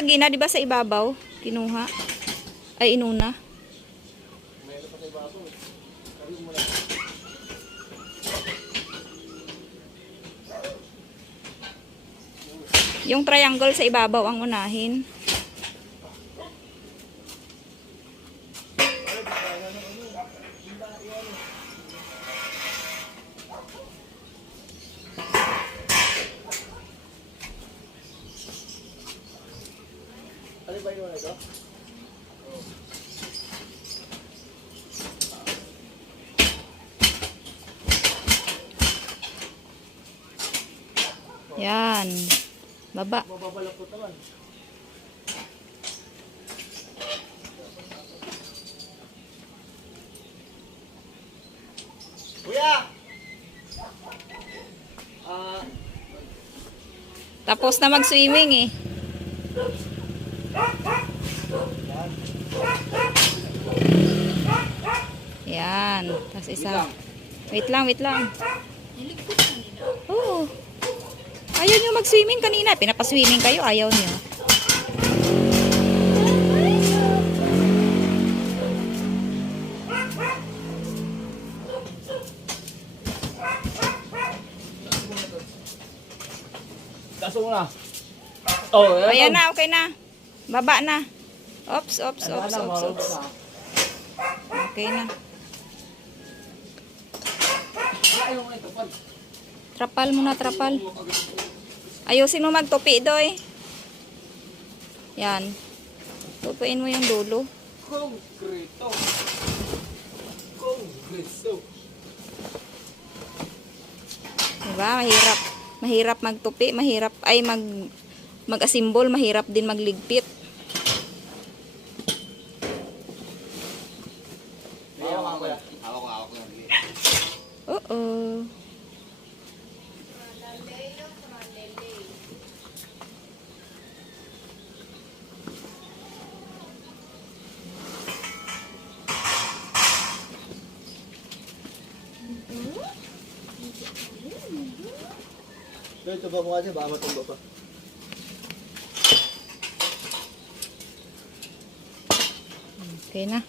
pagina, di ba sa ibabaw? Kinuha. Ay, inuna. Yung triangle sa ibabaw ang unahin. Ano ba yun ito? Yan. Baba. Mababalakot naman. Kuya! Tapos na mag-swimming eh. Yan. Tapos isa. Wait lang, wait lang. Oo. Ayaw nyo mag-swimming kanina. Pinapaswimming kayo. Ayaw nyo. Kaso na. Oh, Ayan na, okay na. Baba na. Ops, ops, ops, ops, ops. Okay na. Trapal muna, trapal. Ayusin mo magtupi, Doy. Yan. Tupiin mo yung dulo. Konkreto. Konkreto. Diba? Mahirap. Mahirap magtupi, mahirap ay mag-asimbol, mahirap din magligpit. Hawak. Oo. Ito ba mo kasi baka matumba pa. Okay na.